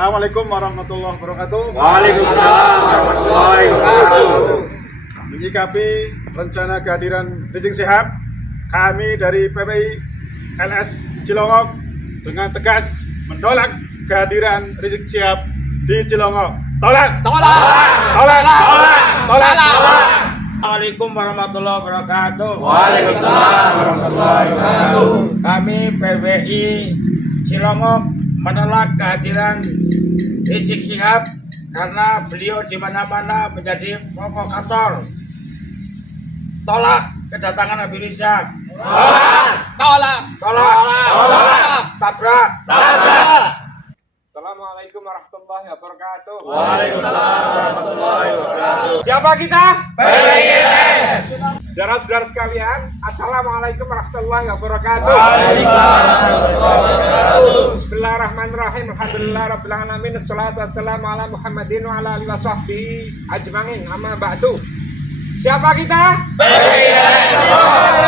Assalamualaikum warahmatullahi wabarakatuh. Waalaikumsalam warahmatullahi wabarakatuh. Menyikapi rencana kehadiran Rizik Syihab, kami dari PPI LS Cilongok dengan tegas menolak kehadiran Rizik Syihab di Cilongok. Tolak! Tolak! Tolak! Tolak! Tolak! Tolak! Assalamualaikum warahmatullahi wabarakatuh. Waalaikumsalam warahmatullahi wabarakatuh. Kami PPI Cilongok menolak kehadiran Rizik Syihab karena beliau di mana-mana menjadi provokator. Tolak kedatangan Habib Rizik. Tolak. Tabrak. Assalamualaikum warahmatullahi wabarakatuh. Waalaikumsalam warahmatullahi wabarakatuh. Siapa kita? PPIS. Saudara-saudara sekalian, Assalamualaikum warahmatullahi wabarakatuh. Waalaikumsalam warahmatullahi wabarakatuh. Bismillahirrahmanirrahim. Alhamdulillah rabbil alamin. Wassalatu wassalamu ala Muhammadin wa ala alihi washabbihi ajmain. Amma ba'du. Siapa kita? PPIS.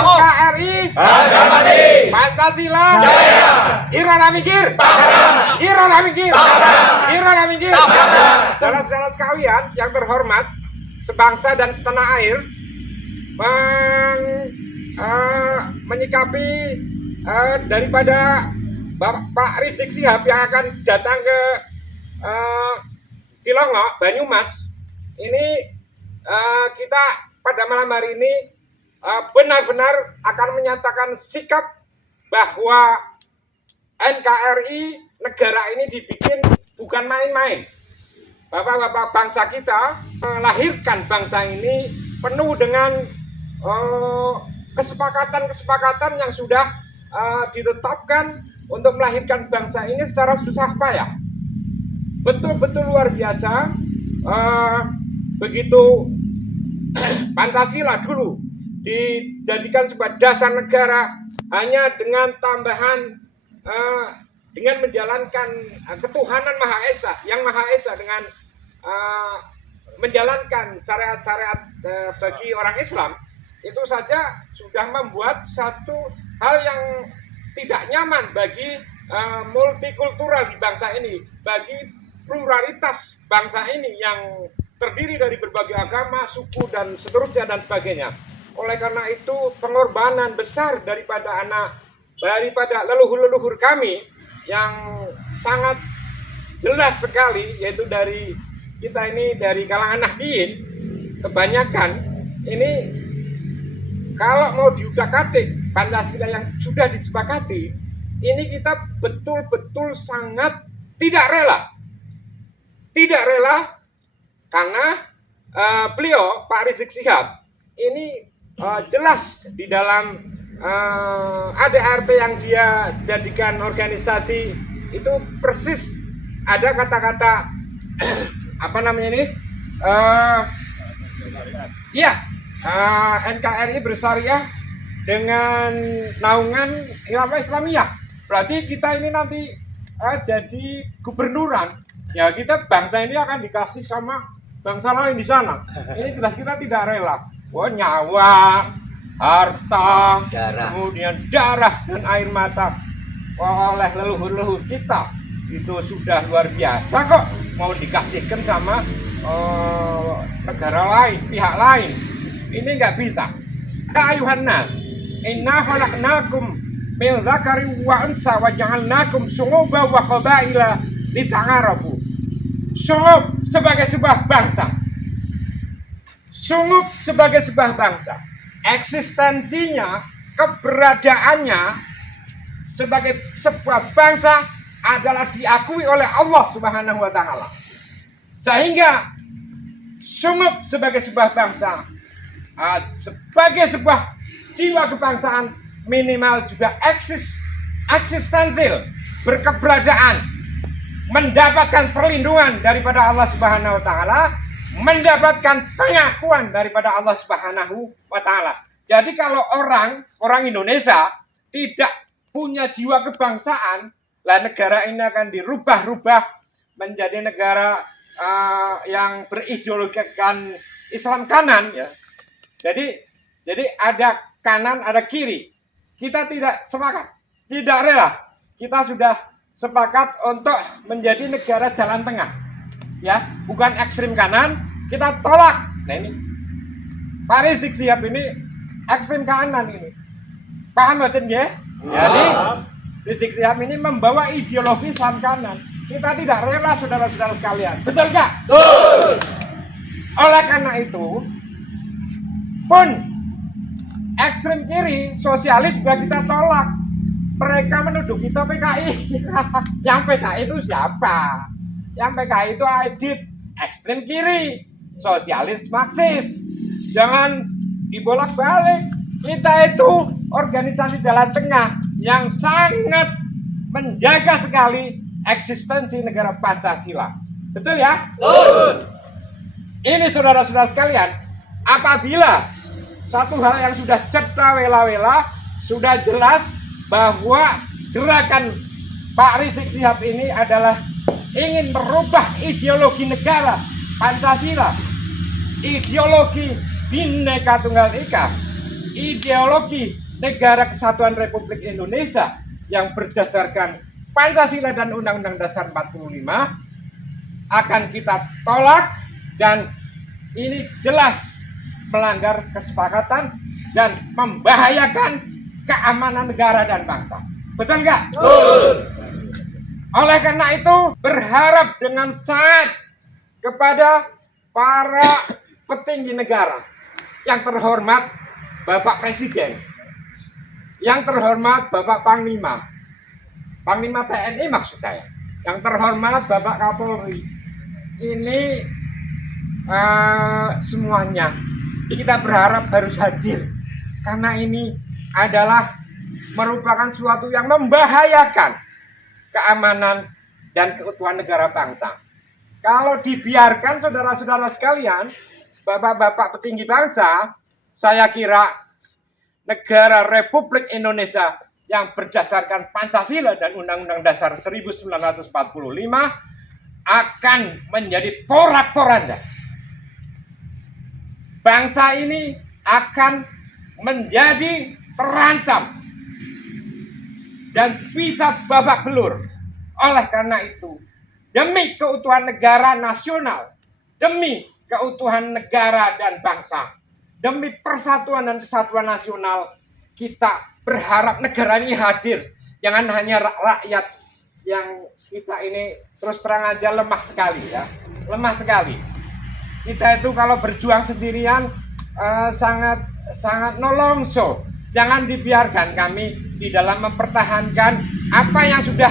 NKRI Harga mati. Pancasila Jaya. Irana mikir. Irana mikir. Irana mikir. Saudara-saudara sekalian yang terhormat, sebangsa dan setanah air, menyikapi daripada Pak Rizik Syihab yang akan datang ke Cilongok, Banyumas. Ini kita pada malam hari ini benar-benar akan menyatakan sikap bahwa NKRI negara ini dibikin bukan main-main. Bapak-bapak bangsa kita melahirkan bangsa ini penuh dengan kesepakatan-kesepakatan yang sudah ditetapkan untuk melahirkan bangsa ini secara susah payah. Betul-betul luar biasa. Begitu Pancasila dulu dijadikan sebagai dasar negara hanya dengan tambahan dengan menjalankan ketuhanan Maha Esa, yang Maha Esa dengan menjalankan syariat-syariat bagi orang Islam, itu saja sudah membuat satu hal yang tidak nyaman bagi multikultural di bangsa ini, bagi pluralitas bangsa ini yang terdiri dari berbagai agama, suku, dan seterusnya dan sebagainya. Oleh karena itu pengorbanan besar daripada leluhur-leluhur kami yang sangat jelas sekali, yaitu dari kita ini dari kalangan Nahdliyin, kebanyakan ini kalau mau diutak-atik Pancasila yang sudah disepakati, ini kita betul-betul sangat tidak rela karena beliau Pak Rizik Syihab ini jelas di dalam ADRT yang dia jadikan organisasi itu persis ada kata-kata apa namanya ini NKRI bersyariah dengan naungan Khilafah Islamiyah. Berarti kita ini nanti jadi gubernuran, ya kita bangsa ini akan dikasih sama bangsa lain di sana. Ini jelas kita tidak rela. Nyawa, harta, kemudian darah dan air mata oleh leluhur-leluhur kita itu sudah luar biasa kok mau dikasihkan sama negara lain, pihak lain. Ini nggak bisa. Ya ayuhan nas, inna khalaqnakum min dzakarin wa unsa wa ja'alnakum syu'uban wa qabaila lita'arafu. Syu'ub sebagai sebuah bangsa. Syu'ub sebagai sebuah bangsa. Eksistensinya, keberadaannya sebagai sebuah bangsa adalah diakui oleh Allah Subhanahu wa taala. Sehingga Syu'ub sebagai sebuah bangsa, sebagai sebuah jiwa kebangsaan, minimal juga eksistensil, berkeberadaan, mendapatkan perlindungan daripada Allah Subhanahu wa taala, mendapatkan pengakuan daripada Allah Subhanahu wa taala. Jadi kalau orang Indonesia tidak punya jiwa kebangsaan, lah negara ini akan dirubah-rubah menjadi negara yang berideologikan Islam kanan, ya. Jadi ada kanan, ada kiri. Kita tidak sepakat, tidak rela. Kita sudah sepakat untuk menjadi negara jalan tengah. Ya, bukan ekstrim kanan, kita tolak. Nah ini Pak Rizik Sihab ini ekstrim kanan ini. Paham betul ya? Jadi Rizik Sihab ini membawa ideologi Islam kanan. Kita tidak rela, saudara-saudara sekalian. Betul nggak? Betul. Oleh karena itu, pun ekstrem kiri, sosialis juga kita tolak. Mereka menuduh kita PKI. Yang PKI itu siapa? Yang PKI itu Aidit, ekstrem kiri, sosialis Marxis. Jangan dibolak-balik. Kita itu organisasi jalan tengah yang sangat menjaga sekali eksistensi negara Pancasila. Betul ya? Betul. Ini saudara-saudara sekalian, apabila satu hal yang sudah cerita wela-wela, sudah jelas bahwa gerakan Pak Rizik Sihab ini adalah ingin merubah ideologi negara Pancasila, ideologi Bhinneka Tunggal Ika, ideologi Negara Kesatuan Republik Indonesia yang berdasarkan Pancasila dan Undang-Undang Dasar 45 akan kita tolak, dan ini jelas melanggar kesepakatan dan membahayakan keamanan negara dan bangsa. Betul nggak? Betul. Oleh karena itu, berharap dengan sangat kepada para petinggi negara, yang terhormat Bapak Presiden, yang terhormat Bapak Panglima TNI maksud saya, yang terhormat Bapak Kapolri, ini semuanya kita berharap harus hadir, karena ini adalah merupakan suatu yang membahayakan keamanan dan keutuhan negara bangsa. Kalau dibiarkan, saudara-saudara sekalian, bapak-bapak petinggi bangsa, saya kira negara Republik Indonesia yang berdasarkan Pancasila dan Undang-Undang Dasar 1945 akan menjadi porak-poranda. Bangsa ini akan menjadi terancam dan bisa babak belur. Oleh karena itu, demi keutuhan negara nasional, demi keutuhan negara dan bangsa, demi persatuan dan kesatuan nasional, kita berharap negara ini hadir. Jangan hanya rakyat yang kita ini terus terang aja lemah sekali ya, lemah sekali. Kita itu kalau berjuang sendirian sangat nolongso. Jangan dibiarkan kami di dalam mempertahankan apa yang sudah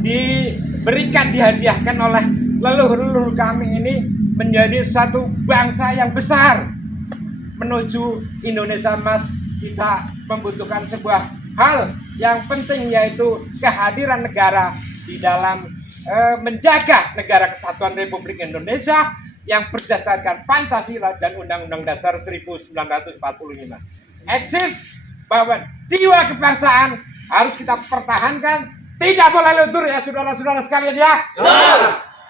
diberikan, dihadiahkan oleh leluhur-leluhur kami ini menjadi satu bangsa yang besar menuju Indonesia Emas. Kita membutuhkan sebuah hal yang penting, yaitu kehadiran negara di dalam menjaga negara Kesatuan Republik Indonesia yang berdasarkan Pancasila dan Undang-Undang Dasar 1945. Eksis bahwa jiwa kebangsaan harus kita pertahankan, tidak boleh luntur ya saudara-saudara sekalian ya.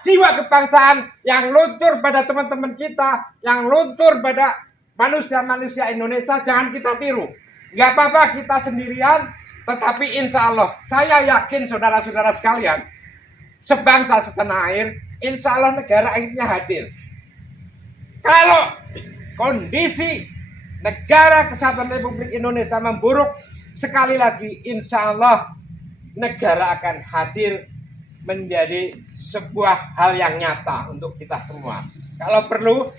Jiwa kebangsaan yang luntur pada teman-teman kita, yang luntur pada manusia-manusia Indonesia, jangan kita tiru. Gak apa-apa kita sendirian, tetapi insya Allah, saya yakin saudara-saudara sekalian, sebangsa setanah air, insya Allah negara akhirnya hadir. Kalau kondisi negara Kesatuan Republik Indonesia memburuk, sekali lagi insya Allah negara akan hadir menjadi sebuah hal yang nyata untuk kita semua. Kalau perlu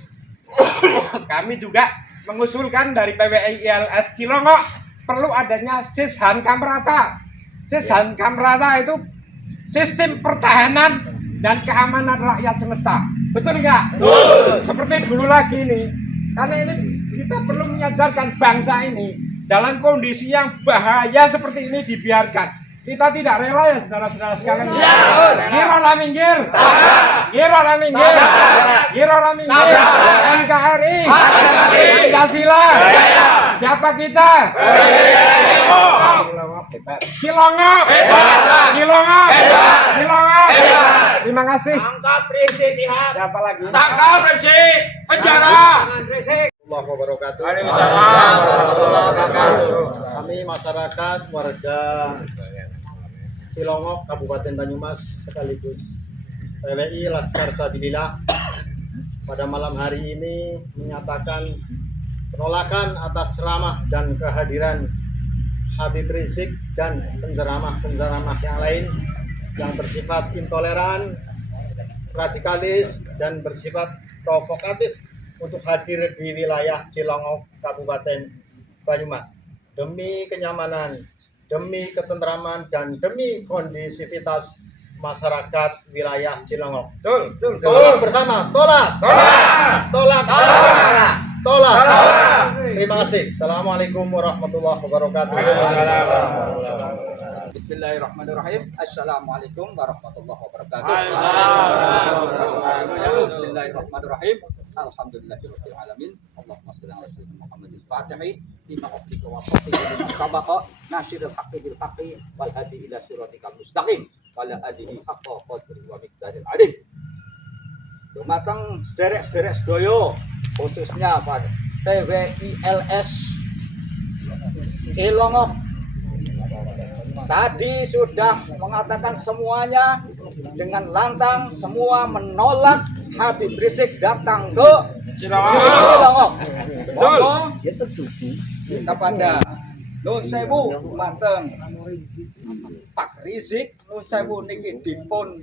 kami juga mengusulkan dari PWI ILS Cilongok perlu adanya Sishan Kamrata. Sishan Kamrata itu sistem pertahanan dan keamanan rakyat semesta. Betul nggak? Betul. Seperti dulu lagi nih. Karena ini kita perlu menyadarkan bangsa ini dalam kondisi yang bahaya seperti ini dibiarkan. Kita tidak rela ya saudara-saudara sekalian. Girolah minggir. Girolah minggir. Girolah minggir. NKRI. Pancasila. Siapa kita? Cilongok. Cilongok. Cilongok. Terima kasih. Tangkap Rizik Sihab. Siapa lagi? Tangkap Rizik, penjara. Allah wabarakatuh. Waalaikumsalam warahmatullahi wabarakatuh. Kami masyarakat warga Cilongok, Kabupaten Banyumas, sekaligus PWI Laskar Sabilillah pada malam hari ini menyatakan penolakan atas ceramah dan kehadiran Habib Rizik dan penceramah-penceramah yang lain yang bersifat intoleran, radikalis, dan bersifat provokatif untuk hadir di wilayah Cilongok, Kabupaten Banyumas. Demi kenyamanan, demi ketentraman, dan demi kondisivitas masyarakat wilayah Cilongok. Tolak bersama, tolak! Tolak! Tolak! Terima kasih. Assalamualaikum warahmatullahi wabarakatuh. Bismillahirrahmanirrahim. Assalamualaikum warahmatullahi wabarakatuh. Bismillahirrahmanirrahim. Alhamdulillahirabbil alamin. Allahumma shalli ala sayyidina Muhammadil Fatih lima uqtika wa qatihi lima sabaqa nasiril haqqi bil haqqi wal hadi ila siratikal mustaqim wala alihi haqqa qadri wa miqdaril adim. Dumateng sederek-sederek sedaya khususnya pada PWILS Cilongok tadi sudah mengatakan semuanya dengan lantang, semua menolak Habib Rizik datang ke Cilongok. Monggo kita pada Nun Sewu dumateng Pak Rizik Nun Sewu niki dipun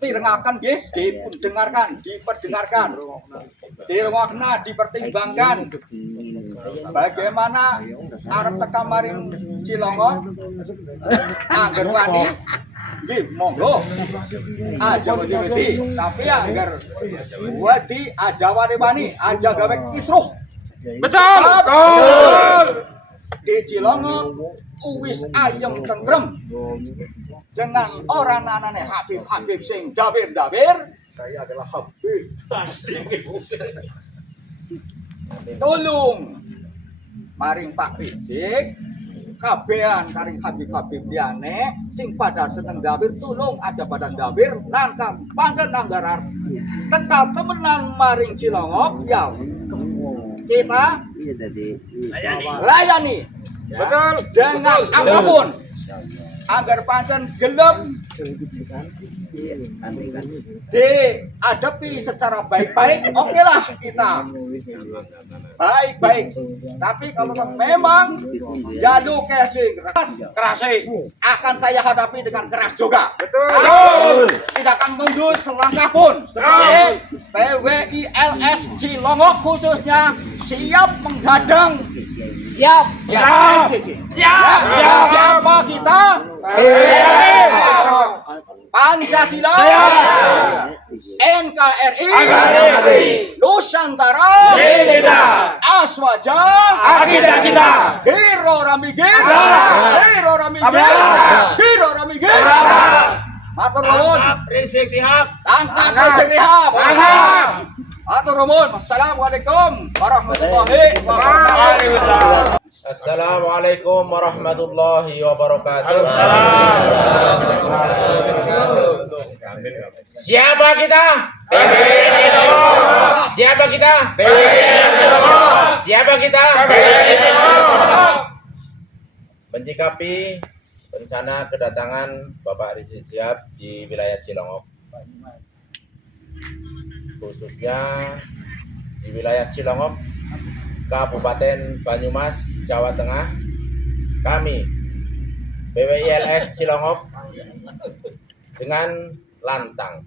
pirengaken nggih, diperdengarkan, dirungokna, dipertimbangkan bagaimana arep teka maring Cilongok angger wani nggih monggo aja wedi tapi angger wedi aja wani aja gawe kisruh. Betul. Di Cilongok uwis ayem tentrem dengan orang anane Habib sing dawir. Saya adalah Habib. Tolong maring Pak Rizik kabehan karing Habib liyane sing pada seneng dawir tulung aja pada dawir lan pancen anggarar tetap temenan maring Cilongok ya kita layani ya, Betul. dengan apapun agar pancen gelem dihadapi secara baik-baik. Oke lah kita baik-baik, tapi kalau memang jalur casing keras akan saya hadapi dengan keras juga. Betul. Tidak akan mundur selangkah pun. Seperti PWILS Cilongok khususnya siap menghadang. Siap. Siapa kita? Pancasila, NKRI, Nusantara, Aswaja, Akidah kita. Hero Ramigir, Matur nuwun. Rizik Sihab. Tangkap Rizik Sihab. Matur nuwun. Wassalamualaikum warahmatullahi wabarakatuh. Assalamualaikum warahmatullahi wabarakatuh. Siapa kita? Siapa kita? Siapa kita? Menyikapi rencana kedatangan Bapak Rizik Sihab di wilayah Cilongok, khususnya di wilayah Cilongok, Kabupaten Banyumas, Jawa Tengah, kami PWILS Cilongok dengan lantang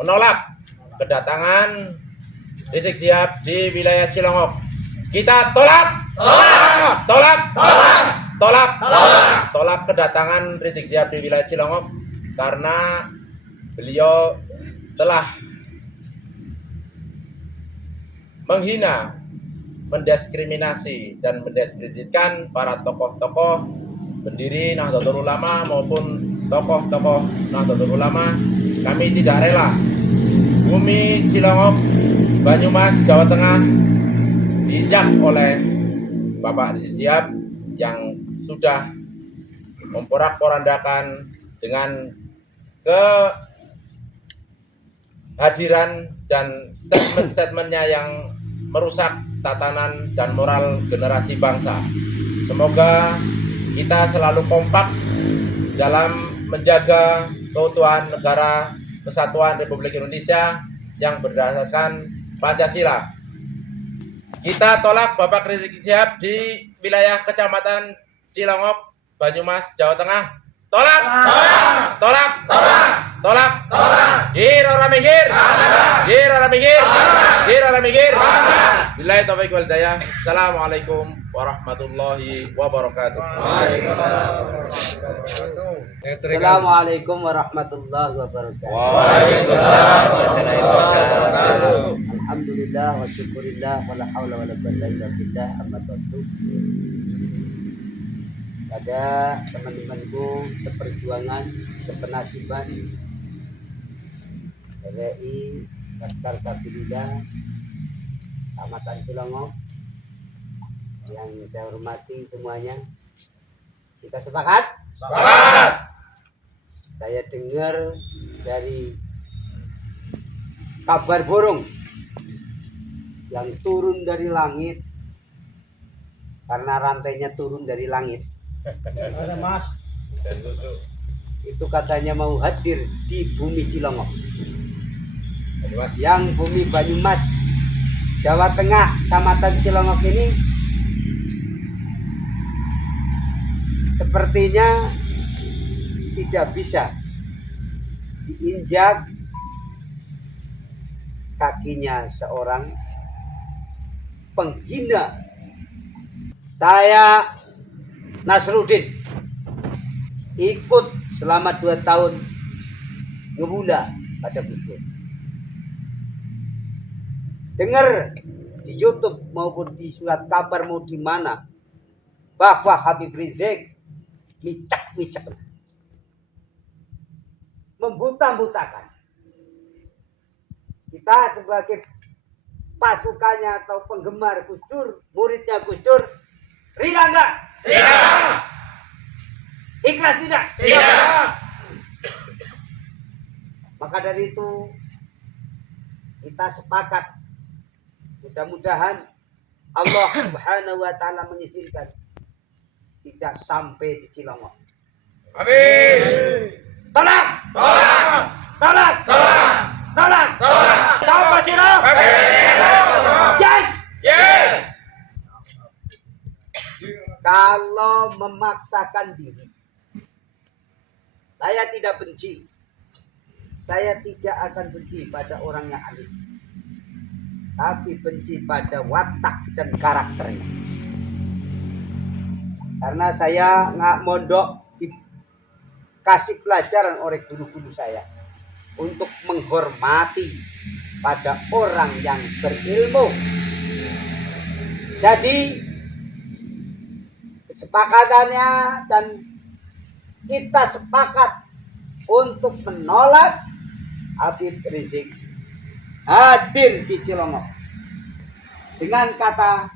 menolak kedatangan Rizik Sihab di wilayah Cilongok. Kita tolak kedatangan Rizik Sihab di wilayah Cilongok karena beliau telah menghina, mendiskriminasi dan mendiskreditkan para tokoh-tokoh pendiri Nahdlatul Ulama maupun tokoh-tokoh Nahdlatul Ulama. Kami tidak rela bumi Cilongok, Banyumas, Jawa Tengah diinjak oleh Bapak Rizik Sihab yang sudah memporak-porandakan dengan kehadiran dan statement-statementnya yang merusak tatanan dan moral generasi bangsa. Semoga kita selalu kompak dalam menjaga keutuhan negara kesatuan Republik Indonesia yang berdasarkan Pancasila. Kita tolak Bapak Rizik Syihab di wilayah Kecamatan Cilongok, Banyumas, Jawa Tengah. Tolak! Tolak! Tolak! Tolak! Tolak! Tolak! Gir orang minggir! Gir orang minggir! Gir orang minggir! Billahi taufiq wal hidayah. Assalamualaikum warahmatullahi wabarakatuh. Assalamualaikum warahmatullahi wabarakatuh. Waalaikumsalam warahmatullahi wabarakatuh. Alhamdulillah wa syukurillah wa la haula wa la quwwata illa billah amma ba'du. Pada teman-temanku seperjuangan, sepenasiban RRI Laskar Sabilillah Kecamatan Cilongok yang saya hormati semuanya, kita sepakat? Sepakat. Saya dengar dari kabar burung yang turun dari langit, karena rantainya turun dari langit. Itu katanya mau hadir di bumi Cilongok, yang bumi Banyumas, Jawa Tengah, Kecamatan Cilongok ini sepertinya tidak bisa diinjak kakinya seorang penghina. Saya Nasruddin ikut selama 2 tahun ngebunda pada Gus Dur. Dengar di YouTube maupun di surat kabar mau di mana bahwa Habib Rizik micak-micak, membuta-butakan. Kita sebagai pasukannya atau penggemar Gus Dur, muridnya Gus Dur, rela enggak? Tidak. Ikhlas tidak? Tidak. Maka dari itu kita sepakat, mudah-mudahan Allah Subhanahu wa taala mengizinkan tidak sampai di Cilongok. Amin. Tolak! Tolak. Tolak! Tolak. Tolak! Tolak. Siapa sih lo? Yes! Yes. Kalau memaksakan diri, saya tidak benci. Saya tidak akan benci pada orang yang alim, tapi benci pada watak dan karakternya. Karena saya nggak mondok dikasih pelajaran oleh guru-guru saya untuk menghormati pada orang yang berilmu. Jadi kesepakatannya dan kita sepakat untuk menolak Habib Rizik hadir di Cilongok dengan kata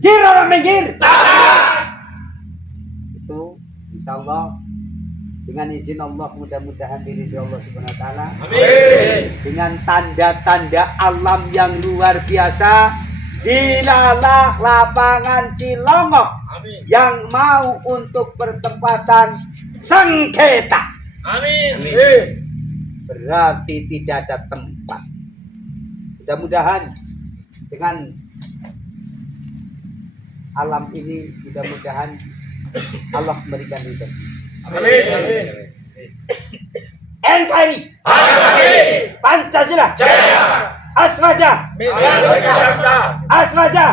gir orang minggir. Itu insya Allah dengan izin Allah, mudah-mudahan diri Allah Subhanahu wa taala. Amin. Dengan tanda-tanda alam yang luar biasa, dilalah lapangan Cilongok Amin. yang mau untuk bertempatan sengketa. Amin. Berarti tidak ada tempat. Mudah-mudahan dengan alam ini, mudah-mudahan Allah memberikan ridho. Amin. NKRI, Pancasila, Jaya. Aswaja, Aswaja.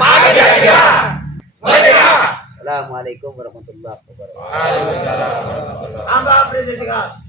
Assalamualaikum warahmatullahi wabarakatuh. Waalaikumsalam. Anggap Rizik Syihab.